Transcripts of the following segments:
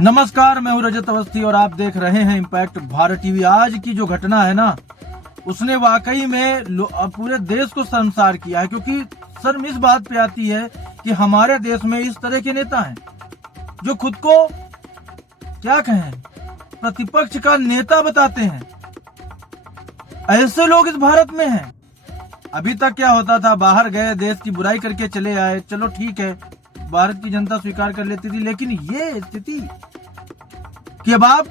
नमस्कार, मैं हूं रजत अवस्थी और आप देख रहे हैं इम्पैक्ट भारत टीवी। आज की जो घटना है ना, उसने वाकई में पूरे देश को शर्मसार किया है, क्योंकि शर्म इस बात पे आती है कि हमारे देश में इस तरह के नेता हैं जो खुद को क्या कहें, प्रतिपक्ष का नेता बताते हैं। ऐसे लोग इस भारत में हैं। अभी तक क्या होता था, बाहर गए, देश की बुराई करके चले आए, चलो ठीक है, भारत की जनता स्वीकार कर लेती थी। लेकिन ये स्थिति कि अब आप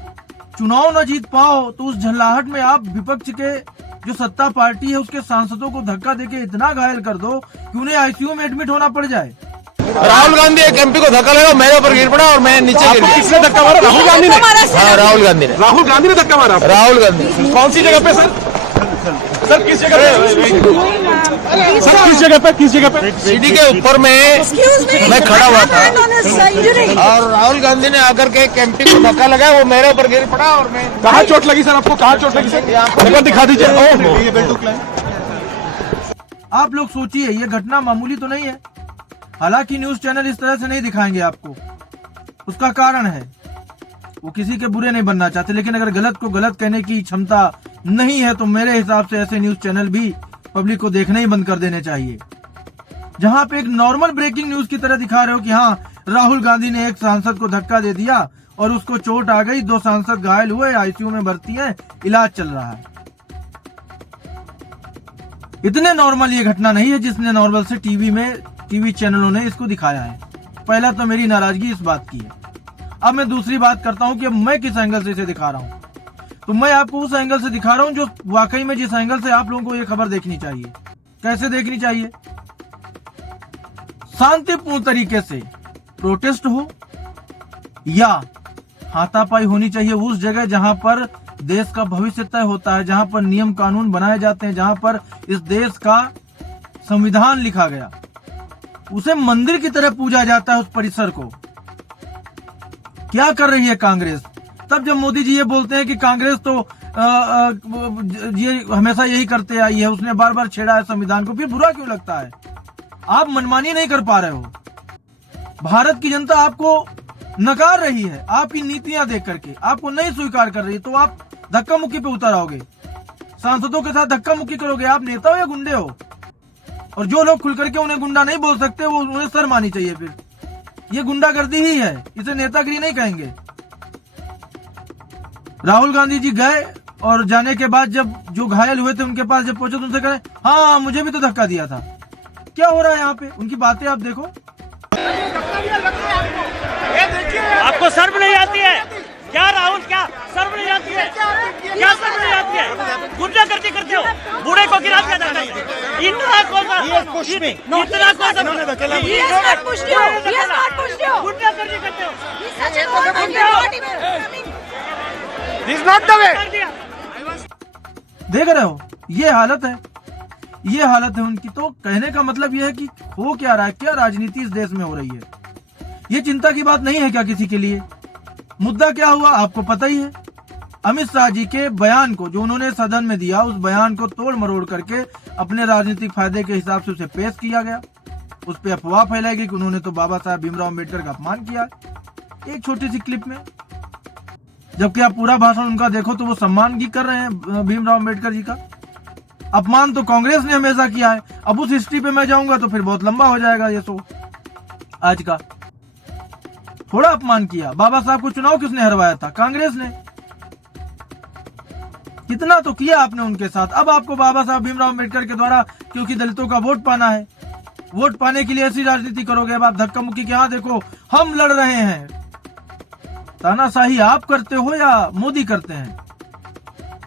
चुनाव न जीत पाओ तो उस झल्लाहट में आप विपक्ष के जो सत्ता पार्टी है उसके सांसदों को धक्का देके इतना घायल कर दो कि उन्हें आईसीयू में एडमिट होना पड़ जाए। राहुल गांधी एक एमपी को धक्का लगा, मेरे ऊपर गिर पड़ा और मैं नीचे गिर गया। किसने धक्का मारा? राहुल गांधी ने? हाँ, राहुल गांधी ने। राहुल गांधी ने धक्का मारा? राहुल गांधी। कौन सी जगह पे सर? सर किस जगह पे? सर किस जगह पे? सीढ़ी के ऊपर में मैं खड़ा हुआ था और राहुल गांधी ने आकर के एक एमपी को धक्का लगा, वो मेरे ऊपर गिर पड़ा और मैं। कहाँ चोट लगी सर आपको? कहाँ चोट लगी सर? एक बार दिखा दीजिए। आप लोग सोचिए, ये घटना मामूली तो नहीं है। हालांकि न्यूज चैनल इस तरह से नहीं दिखाएंगे आपको, उसका कारण है वो किसी के बुरे नहीं बनना चाहते, लेकिन अगर गलत को गलत कहने की क्षमता नहीं है तो मेरे हिसाब से ऐसे न्यूज चैनल भी पब्लिक को देखना ही बंद कर देने चाहिए। जहां पे एक नॉर्मल ब्रेकिंग न्यूज की तरह दिखा रहे हो कि हाँ, राहुल गांधी ने एक सांसद को धक्का दे दिया और उसको चोट आ गई, 2 सांसद घायल हुए, आईसीयू में भर्ती हैं, इलाज चल रहा है। इतने नॉर्मल ये घटना नहीं है जिसने नॉर्मल से टीवी चैनलों ने इसको दिखाया है। पहला तो मेरी नाराजगी इस बात की है। अब मैं दूसरी बात करता हूं कि अब मैं किस एंगल से इसे दिखा रहा हूं। तो मैं आपको उस एंगल से दिखा रहा हूं जो वाकई में, जिस एंगल से आप लोगों को ये खबर देखनी चाहिए। कैसे देखनी चाहिए? शांतिपूर्ण तरीके से प्रोटेस्ट हो या हाथापाई होनी चाहिए उस जगह जहां पर देश का भविष्य तय होता है, जहां पर नियम कानून बनाए जाते हैं, जहां पर इस देश का संविधान लिखा गया, उसे मंदिर की तरह पूजा जाता है। उस परिसर को क्या कर रही है कांग्रेस? तब जब मोदी जी ये बोलते हैं कि कांग्रेस तो ये हमेशा यही करते आई है, उसने बार बार छेड़ा है संविधान को, फिर बुरा क्यों लगता है? आप मनमानी नहीं कर पा रहे हो। भारत की जनता आपको नकार रही है, आपकी नीतियां देख करके आपको नहीं स्वीकार कर रही है, तो आप धक्का मुक्की पे उतर आओगे, सांसदों के साथ धक्का मुक्की करोगे। आप नेता हो या गुंडे हो? और जो लोग खुल करके उन्हें गुंडा नहीं बोल सकते, वो उन्हें शर्म आनी चाहिए। फिर ये गुंडागर्दी ही है, इसे नेतागिरी नहीं कहेंगे। राहुल गांधी जी गए और जाने के बाद जब जो घायल हुए थे उनके पास जब पहुंचे तो उनसे कहे, हाँ मुझे भी तो धक्का दिया था। क्या हो रहा है यहाँ पे? उनकी बातें आप देखो। आपको शर्म नहीं आती है क्या? राहुल, क्या शर्म नहीं आती है? क्या शर्म नहीं आती है? गुंडागर्दी करते हो, बूढ़े को गिरा दिया जाता है। इतना कौन गुंडागर्दी करते हो? देख रहे हो, ये हालत है, ये हालत है उनकी। तो कहने का मतलब ये है कि हो क्या रहा है, क्या राजनीति इस देश में हो रही है, ये चिंता की बात नहीं है क्या किसी के लिए? मुद्दा क्या हुआ आपको पता ही है। अमित शाह जी के बयान को जो उन्होंने सदन में दिया, उस बयान को तोड़ मरोड़ करके अपने राजनीतिक फायदे के हिसाब से उसे पेश किया गया। उस पर अफवाह फैलाई गई कि उन्होंने तो बाबा साहब भीमराव अम्बेडकर का अपमान किया एक छोटी सी क्लिप में, जबकि आप पूरा भाषण उनका देखो तो वो सम्मान भी कर रहे हैं भीमराव अम्बेडकर जी का। अपमान तो कांग्रेस ने हमेशा किया है। अब उस हिस्ट्री पे मैं जाऊंगा तो फिर बहुत लंबा हो जाएगा ये शो आज का। थोड़ा अपमान किया। बाबा साहब को चुनाव किसने हरवाया था? कांग्रेस ने। कितना तो किया आपने उनके साथ। अब आपको बाबा साहब भीमराव अम्बेडकर के द्वारा क्योंकि दलितों का वोट पाना है, वोट पाने के लिए ऐसी राजनीति करोगे। अब आप धक्का मुक्की के, यहाँ देखो हम लड़ रहे हैं। तानाशाही आप करते हो या मोदी करते हैं?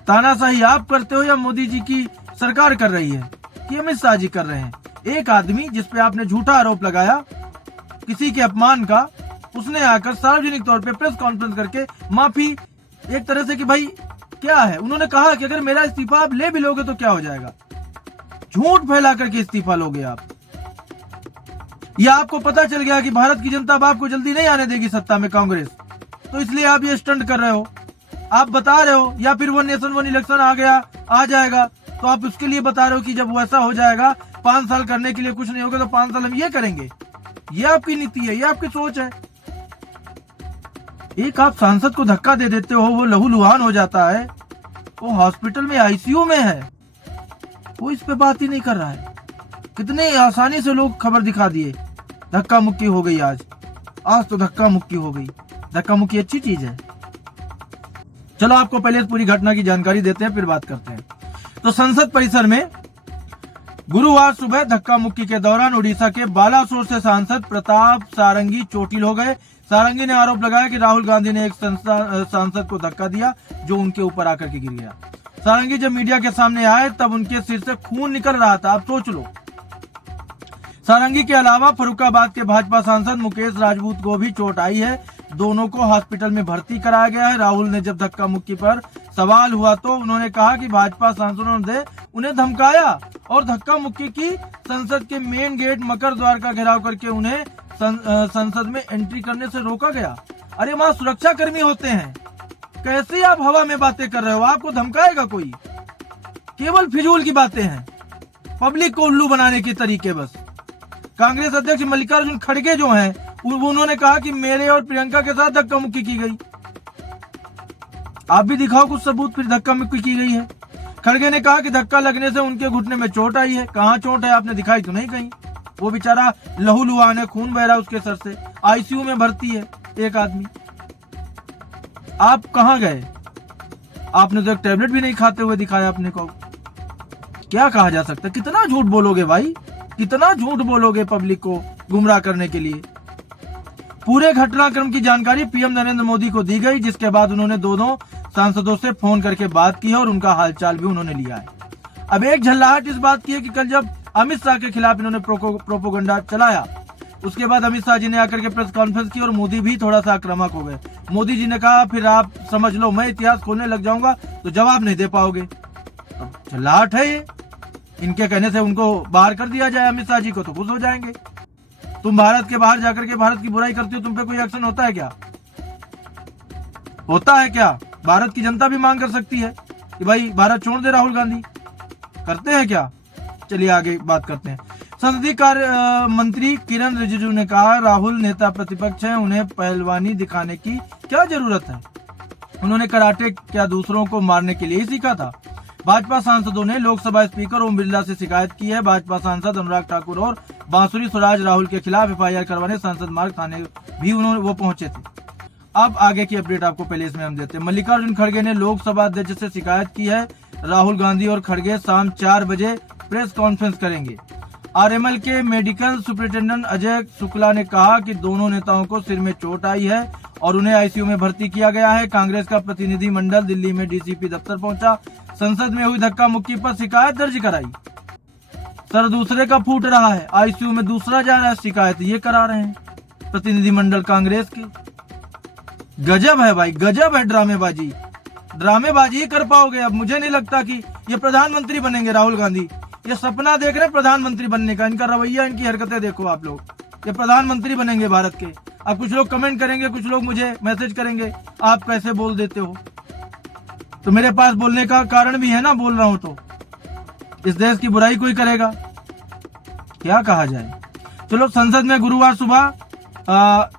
तानाशाही आप करते हो या मोदी जी की सरकार कर रही है कि अमित शाह जी कर रहे हैं? एक आदमी जिसपे आपने झूठा आरोप लगाया किसी के अपमान का, उसने आकर सार्वजनिक तौर पे प्रेस कॉन्फ्रेंस करके माफी, एक तरह से कि भाई क्या है, उन्होंने कहा कि अगर मेरा इस्तीफा आप ले भी लोगे तो क्या हो जाएगा। झूठ फैला करके इस्तीफा लोगे आप। या आपको पता चल गया कि भारत की जनता अब आपको जल्दी नहीं आने देगी सत्ता में, कांग्रेस, तो इसलिए आप ये स्टंट कर रहे हो, आप बता रहे हो। या फिर 1 नेशन 1 इलेक्शन आ जाएगा तो आप उसके लिए बता रहे हो कि जब वैसा हो जाएगा, 5 साल करने के लिए कुछ नहीं होगा तो 5 साल हम ये करेंगे। ये आपकी नीति है, ये आपकी सोच है। एक आप सांसद को धक्का दे देते हो, वो लहूलुहान हो जाता है, वो हॉस्पिटल में आईसीयू में है, वो इस पे बात ही नहीं कर रहा है। कितने आसानी से लोग खबर दिखा दिए, धक्का मुक्की हो गई। आज तो धक्का मुक्की हो गई। धक्का मुक्की अच्छी चीज है। चलो आपको पहले इस पूरी घटना की जानकारी देते हैं, फिर बात करते हैं। तो संसद परिसर में गुरुवार सुबह धक्का मुक्की के दौरान उड़ीसा के बालासोर से सांसद प्रताप सारंगी चोटिल हो गए। सारंगी ने आरोप लगाया कि राहुल गांधी ने एक सांसद को धक्का दिया जो उनके ऊपर आकर के गिर गया। सारंगी जब मीडिया के सामने आए तब उनके सिर से खून निकल रहा था। आप सोच लो। सारंगी के अलावा फरुखाबाद के भाजपा सांसद मुकेश राजपूत को भी चोट आई है। दोनों को हॉस्पिटल में भर्ती कराया गया है। राहुल ने जब धक्का मुक्की पर सवाल हुआ तो उन्होंने कहा कि भाजपा सांसदों ने उन्हें धमकाया और धक्का मुक्की की। संसद के मेन गेट मकर द्वार का घेराव करके उन्हें संसद में एंट्री करने से रोका गया। अरे वहाँ सुरक्षा कर्मी होते हैं, कैसे आप हवा में बातें कर रहे हो? आपको धमकाएगा कोई? केवल फिजूल की बातें हैं, पब्लिक को उल्लू बनाने के तरीके। बस कांग्रेस अध्यक्ष मल्लिकार्जुन खड़गे जो हैं, उन्होंने कहा कि मेरे और प्रियंका के साथ धक्का मुक्की की गई। आप भी दिखाओ कुछ सबूत, फिर धक्का मुक्की की गई है। खड़गे ने कहा कि धक्का लगने से उनके घुटने में चोट आई है। कहाँ चोट है? आपने दिखाई तो नहीं कहीं। वो बेचारा लहूलुहान है, खून बह रहा है उसके सर से, आईसीयू में भर्ती है एक आदमी। आप कहाँ गए? आपने तो एक टैबलेट भी नहीं खाते हुए दिखाया अपने को। क्या कहा जा सकता है? कितना झूठ बोलोगे भाई, कितना झूठ बोलोगे पब्लिक को गुमराह करने के लिए। पूरे घटनाक्रम की जानकारी पीएम नरेंद्र मोदी को दी गई, जिसके बाद उन्होंने दोनों सांसदों से फोन करके बात की है और उनका हालचाल भी उन्होंने लिया है। अब एक झल्लाहट इस बात की है कि कल जब अमित शाह के खिलाफ इन्होंने प्रोपोगंडा चलाया, उसके बाद अमित शाह जी ने आकर के प्रेस कॉन्फ्रेंस की और मोदी भी थोड़ा सा आक्रामक हो गए। मोदी जी ने कहा फिर आप समझ लो मैं इतिहास खोलने लग जाऊंगा तो जवाब नहीं दे पाओगे। झल्लाहट है ये। इनके कहने से उनको बाहर कर दिया जाए अमित शाह जी को तो खुश हो जाएंगे। तुम भारत के बाहर जाकर के भारत की बुराई करते हो, तुम पे कोई एक्शन होता है क्या? होता है क्या? भारत की जनता भी मांग कर सकती है कि भाई भारत छोड़ दे राहुल गांधी। करते हैं क्या? चलिए आगे बात करते हैं। संसदीय कार्य मंत्री किरण रिजिजू ने कहा राहुल नेता प्रतिपक्ष हैं, उन्हें पहलवानी दिखाने की क्या जरूरत है? उन्होंने कराटे क्या दूसरों को मारने के लिए ही सीखा था? भाजपा सांसदों ने लोकसभा स्पीकर ओम बिरला से शिकायत की है। भाजपा सांसद अनुराग ठाकुर और बांसुरी स्वराज राहुल के खिलाफ एफआईआर करवाने सांसद मार्ग थाने भी वो पहुंचे थे। अब आगे की अपडेट आपको पहले इसमें हम देते हैं। मल्लिकार्जुन खड़गे ने लोकसभा अध्यक्ष से शिकायत की है। राहुल गांधी और खड़गे शाम 4 बजे प्रेस कॉन्फ्रेंस करेंगे। आरएमएल के मेडिकल सुपरिटेंडेंट अजय शुक्ला ने कहा कि दोनों नेताओं को सिर में चोट आई है और उन्हें आईसीयू में भर्ती किया गया है। कांग्रेस का प्रतिनिधि मंडल दिल्ली में डीसीपी दफ्तर पहुंचा। संसद में हुई धक्का मुक्की पर शिकायत दर्ज कराई। सर दूसरे का फूट रहा है, आईसीयू में दूसरा जा रहा है, शिकायत ये करा रहे हैं प्रतिनिधि मंडल कांग्रेस के। गजब है भाई, गजब है ड्रामेबाजी। ड्रामेबाजी ही कर पाओगे। अब मुझे नहीं लगता कि ये प्रधानमंत्री बनेंगे राहुल गांधी। ये सपना देख रहे प्रधानमंत्री बनने का। इनका रवैया, इनकी हरकतें देखो आप लोग। ये प्रधानमंत्री बनेंगे भारत के। अब कुछ लोग कमेंट करेंगे, कुछ लोग मुझे मैसेज करेंगे आप कैसे बोल देते हो। तो मेरे पास बोलने का कारण भी है ना, बोल रहा हूं तो। इस देश की बुराई कोई करेगा, क्या कहा जाए। चलो, संसद में गुरुवार सुबह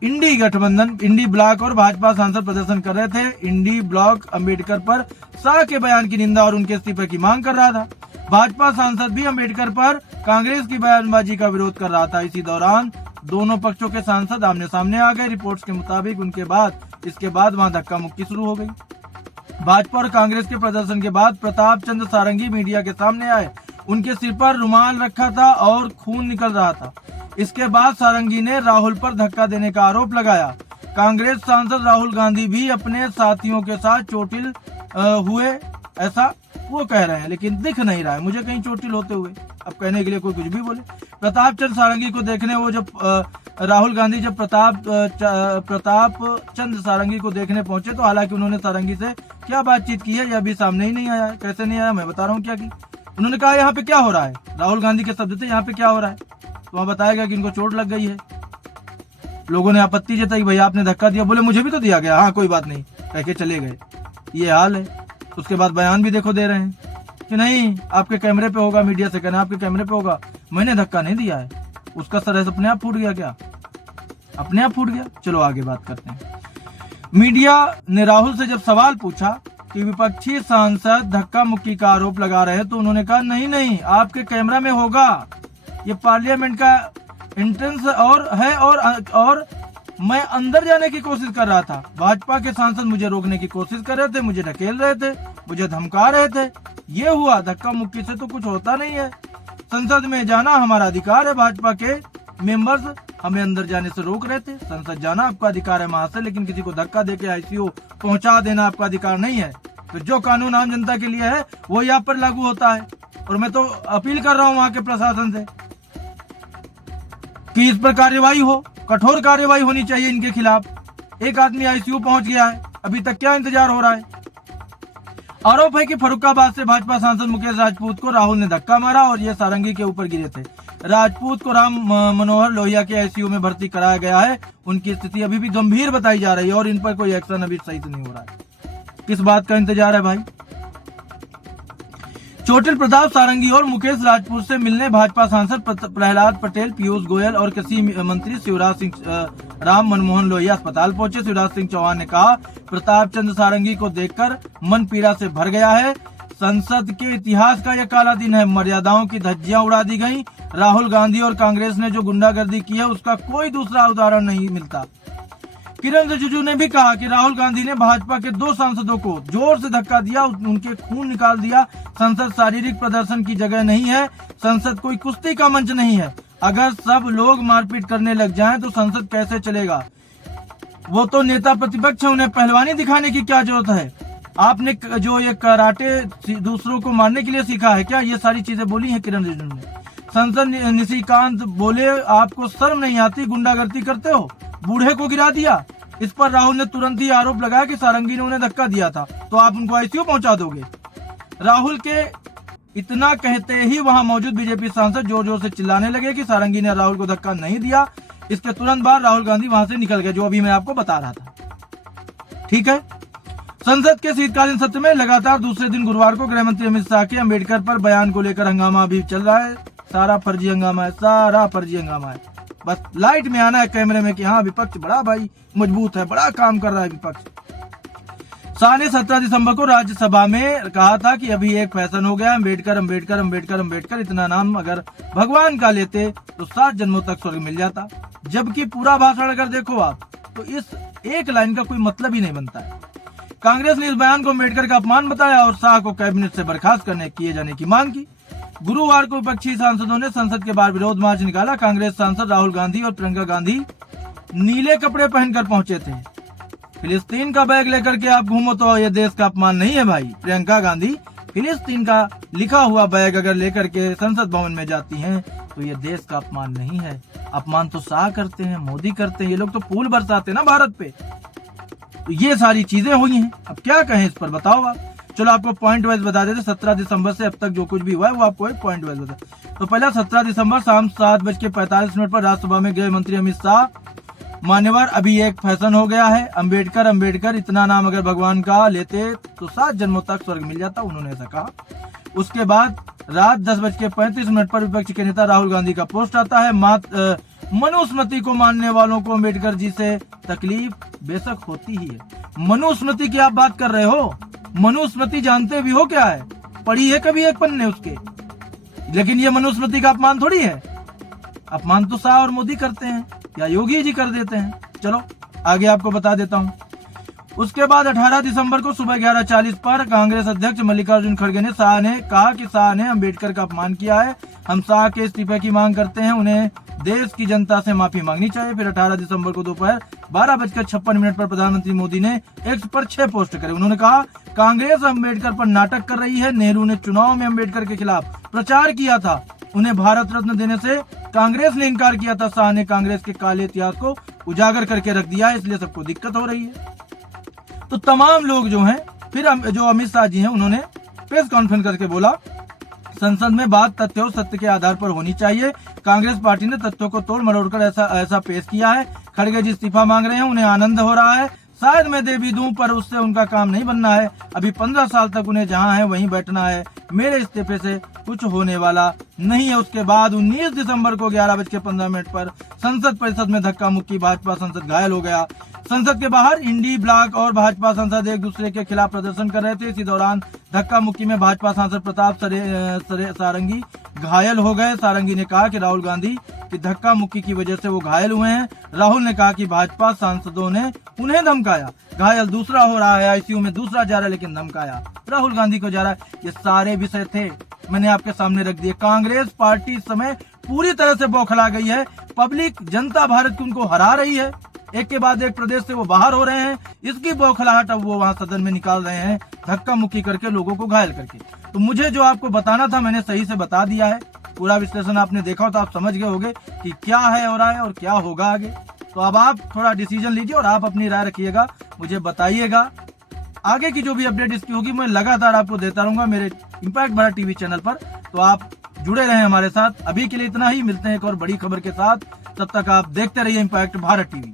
इंडी गठबंधन, इंडी ब्लॉक और भाजपा सांसद प्रदर्शन कर रहे थे। इंडी ब्लॉक अंबेडकर पर शाह के बयान की निंदा और उनके इस्तीफे की मांग कर रहा था। भाजपा सांसद भी अंबेडकर पर कांग्रेस की बयानबाजी का विरोध कर रहा था। इसी दौरान दोनों पक्षों के सांसद आमने सामने आ गए। रिपोर्ट्स के मुताबिक इसके बाद वहां धक्का मुक्की शुरू हो गई। भाजपा और कांग्रेस के प्रदर्शन के बाद प्रताप चंद्र सारंगी मीडिया के सामने आए। उनके सिर पर रुमाल रखा था और खून निकल रहा था। इसके बाद सारंगी ने राहुल पर धक्का देने का आरोप लगाया। कांग्रेस सांसद राहुल गांधी भी अपने साथियों के साथ चोटिल हुए, ऐसा वो कह रहे हैं, लेकिन दिख नहीं रहा है मुझे कहीं चोटिल होते हुए। अब कहने के लिए कोई कुछ भी बोले। प्रताप चंद्र सारंगी को देखने वो जब राहुल गांधी जब प्रताप चंद्र सारंगी को देखने पहुंचे तो हालांकि उन्होंने सारंगी से क्या बातचीत की है यह अभी सामने ही नहीं आया है। कैसे नहीं आया मैं बता रहा हूँ क्या की। उन्होंने कहा यहाँ पे क्या हो रहा है, राहुल गांधी के शब्द थे यहाँ पे क्या हो रहा है, तो वहाँ बताया गया कि इनको चोट लग गई है। लोगों ने आपत्ति जताई, भैया आपने धक्का दिया। बोले मुझे भी तो दिया गया। हाँ कोई बात नहीं, कह के चले गए। ये हाल है। उसके बाद बयान भी देखो दे रहे हैं कि नहीं आपके कैमरे पे होगा, मीडिया से कहना आपके कैमरे पे होगा, मैंने धक्का नहीं दिया है। उसका सर अपने आप फूट गया क्या? अपने आप फूट गया। चलो आगे बात करते हैं। मीडिया ने राहुल से जब सवाल पूछा कि विपक्षी सांसद धक्का मुक्की का आरोप लगा रहे हैं, तो उन्होंने कहा नहीं नहीं, आपके कैमरा में होगा, ये पार्लियामेंट का एंट्रेंस और मैं अंदर जाने की कोशिश कर रहा था। भाजपा के सांसद मुझे रोकने की कोशिश कर रहे थे, मुझे ढकेल रहे थे, मुझे धमका रहे थे। ये हुआ, धक्का मुक्की से तो कुछ होता नहीं है। संसद में जाना हमारा अधिकार है। भाजपा के मेंबर्स हमें अंदर जाने से रोक रहे थे। संसद जाना आपका अधिकार है महाशय, लेकिन किसी को धक्का देके आईसीयू पहुंचा देना आपका अधिकार नहीं है। तो जो कानून आम जनता के लिए है वो यहाँ पर लागू होता है। और मैं तो अपील कर रहा हूँ वहाँ के प्रशासन से कि इस पर कार्यवाही हो, कठोर कार्यवाही होनी चाहिए इनके खिलाफ। एक आदमी आईसीयू पहुंच गया है, अभी तक क्या इंतजार हो रहा है। आरोप है कि फर्रुखाबाद से भाजपा सांसद मुकेश राजपूत को राहुल ने धक्का मारा और ये सारंगी के ऊपर गिरे थे। राजपूत को राम मनोहर लोहिया के आईसीयू में भर्ती कराया गया है। उनकी स्थिति अभी भी गंभीर बताई जा रही है और इन पर कोई एक्शन अभी सही से नहीं हो रहा है। किस बात का इंतजार है भाई? चोटिल प्रताप सारंगी और मुकेश राजपूत से मिलने भाजपा सांसद प्रहलाद पटेल, पीयूष गोयल और कृषि मंत्री शिवराज सिंह राम मनमोहन लोहिया अस्पताल पहुंचे। शिवराज सिंह चौहान ने कहा, प्रताप चंद्र सारंगी को देखकर मन पीड़ा से भर गया है। संसद के इतिहास का यह काला दिन है। मर्यादाओं की धज्जियां उड़ा दी गई। राहुल गांधी और कांग्रेस ने जो गुंडागर्दी की है उसका कोई दूसरा उदाहरण नहीं मिलता। किरण रिजिजू ने भी कहा कि राहुल गांधी ने भाजपा के 2 सांसदों को जोर से धक्का दिया, उनके खून निकाल दिया। संसद शारीरिक प्रदर्शन की जगह नहीं है। संसद कोई कुश्ती का मंच नहीं है। अगर सब लोग मारपीट करने लग जाएं तो संसद कैसे चलेगा? वो तो नेता प्रतिपक्ष है, उन्हें पहलवानी दिखाने की क्या जरूरत है? आपने जो ये कराटे दूसरों को मारने के लिए सीखा है क्या? ये सारी चीजें बोली हैं किरण रिजिजू ने। संसद निशिकांत बोले, आपको शर्म नहीं आती? गुंडागर्दी करते हो, बूढ़े को गिरा दिया। इस पर राहुल ने तुरंत ही आरोप लगाया कि सारंगी ने उन्हें धक्का दिया था, तो आप उनको आईसीयू पहुंचा दोगे। राहुल के इतना कहते ही वहां मौजूद बीजेपी सांसद जोर जोर से चिल्लाने लगे कि सारंगी ने राहुल को धक्का नहीं दिया। इसके तुरंत बाद राहुल गांधी वहां से निकल गए, जो अभी मैं आपको बता रहा था। ठीक है। संसद के शीतकालीन सत्र में लगातार दूसरे दिन गुरुवार को गृह मंत्री अमित शाह के अम्बेडकर पर बयान को लेकर हंगामा भी चल रहा है। सारा फर्जी हंगामा है, सारा फर्जी हंगामा है। बस लाइट में आना है कैमरे में कि हाँ विपक्ष बड़ा भाई मजबूत है, बड़ा काम कर रहा है विपक्ष। शाह ने 17 दिसंबर को राज्यसभा में कहा था कि अभी एक फैशन हो गया, अम्बेडकर अम्बेडकर अम्बेडकर अम्बेडकर। इतना नाम अगर भगवान का लेते तो 7 जन्मों तक स्वर्ग मिल जाता। जबकि पूरा भाषण अगर देखो आप तो इस एक लाइन का कोई मतलब ही नहीं बनता है। कांग्रेस ने इस बयान को अम्बेडकर का अपमान बताया और शाह को कैबिनेट से बर्खास्त किए जाने की मांग की। गुरुवार को विपक्षी सांसदों ने संसद के बाहर विरोध मार्च निकाला। कांग्रेस सांसद राहुल गांधी और प्रियंका गांधी नीले कपड़े पहनकर पहुंचे थे। फिलिस्तीन का बैग लेकर के आप घूमो तो ये देश का अपमान नहीं है भाई। प्रियंका गांधी फिलिस्तीन का लिखा हुआ बैग अगर लेकर के संसद भवन में जाती हैं तो ये देश का अपमान नहीं है। अपमान तो शाह करते हैं, मोदी करते हैं, ये लोग तो फूल बरसाते हैं ना भारत पे। तो ये सारी चीजें हुई हैं। अब क्या कहें इस पर, बताओ आप। चलो आपको पॉइंट वाइज बता देते। 17 दिसंबर से अब तक जो कुछ भी हुआ है वो आपको एक पॉइंट वाइज बता। तो पहला 17 दिसंबर शाम 7:45 पर राज्यसभा में गृह मंत्री अमित शाह, मान्यवर अभी एक फैशन हो गया है, अम्बेडकर अम्बेडकर। इतना नाम अगर भगवान का लेते तो 7 जन्मों तक स्वर्ग मिल जाता, उन्होंने ऐसा कहा। उसके बाद रात 10:35 पर विपक्ष के नेता राहुल गांधी का पोस्ट आता है। मनुस्मृति को मानने वालों को अम्बेडकर जी से तकलीफ बेशक होती ही है। मनुस्मृति की आप बात कर रहे हो, मनुस्मृति जानते भी हो क्या है? पढ़ी है कभी एक पन्ने उसके? लेकिन ये मनुस्मृति का अपमान थोड़ी है। अपमान तो शाह और मोदी करते हैं या योगी जी कर देते हैं। चलो आगे आपको बता देता हूँ। उसके बाद 18 दिसंबर को सुबह 11:40 पर कांग्रेस अध्यक्ष मल्लिकार्जुन खड़गे ने कहा कि शाह ने अम्बेडकर का अपमान किया है। हम शाह के इस्तीफे की मांग करते हैं, उन्हें देश की जनता से माफी मांगनी चाहिए। फिर 18 दिसंबर को दोपहर 12:56 पर प्रधानमंत्री मोदी ने एक्स पर 6 पोस्ट करे। उन्होंने कहा, कांग्रेस अम्बेडकर पर नाटक कर रही है। नेहरू ने चुनाव में अम्बेडकर के खिलाफ प्रचार किया था, उन्हें भारत रत्न देने से कांग्रेस ने इनकार किया था। शाह ने कांग्रेस के काले इतिहास को उजागर करके रख दिया है, इसलिए सबको दिक्कत हो रही है। तो तमाम लोग जो हैं, फिर जो अमित शाह जी हैं, उन्होंने प्रेस कॉन्फ्रेंस करके बोला, संसद में बात तथ्य और सत्य के आधार पर होनी चाहिए। कांग्रेस पार्टी ने तथ्यों को तोड़ मरोड़कर ऐसा पेश किया है। खड़गे जी इस्तीफा मांग रहे हैं, उन्हें आनंद हो रहा है। शायद मैं दे भी दूं, पर उससे उनका काम नहीं बनना है। अभी 15 साल तक उन्हें जहां है वहीं बैठना है। मेरे इस्तीफे से कुछ होने वाला नहीं है। उसके बाद 19 दिसंबर को 11:15 पर संसद परिषद में धक्का मुक्की, भाजपा सांसद घायल हो गया। संसद के बाहर इंडी ब्लॉक और भाजपा सांसद एक दूसरे के खिलाफ प्रदर्शन कर रहे थे। इसी दौरान धक्का मुक्की में भाजपा सांसद प्रताप सारंगी घायल हो गए। सारंगी ने कहा कि राहुल गांधी की धक्का मुक्की की वजह से वो घायल हुए हैं। राहुल ने कहा कि भाजपा सांसदों ने उन्हें धमकाया। घायल दूसरा हो रहा है, आईसीयू में दूसरा जा रहा है, लेकिन धमकाया राहुल गांधी को जा रहा है। ये सारे विषय थे, मैंने आपके सामने रख दिए। कांग्रेस पार्टी इस समय पूरी तरह से बौखला गई है। पब्लिक जनता भारत की उनको हरा रही है। एक के बाद एक प्रदेश से वो बाहर हो रहे हैं। इसकी बौखलाहट अब वो वहां सदन में निकाल रहे हैं, धक्का मुक्की करके, लोगों को घायल करके। तो मुझे जो आपको बताना था मैंने सही से बता दिया है। पूरा विश्लेषण आपने देखा हो तो आप समझ गए होंगे कि क्या है हो रहा है और क्या होगा आगे। तो अब आप थोड़ा डिसीजन लीजिए और आप अपनी राय रखिएगा, मुझे बताइएगा। आगे की जो भी अपडेट इसकी होगी मैं लगातार आपको देता रहूंगा मेरे इम्पैक्ट भारत टीवी चैनल पर। तो आप जुड़े रहें हमारे साथ। अभी के लिए इतना ही, मिलते हैं एक और बड़ी खबर के साथ। तब तक आप देखते रहिए इम्पैक्ट भारत टीवी।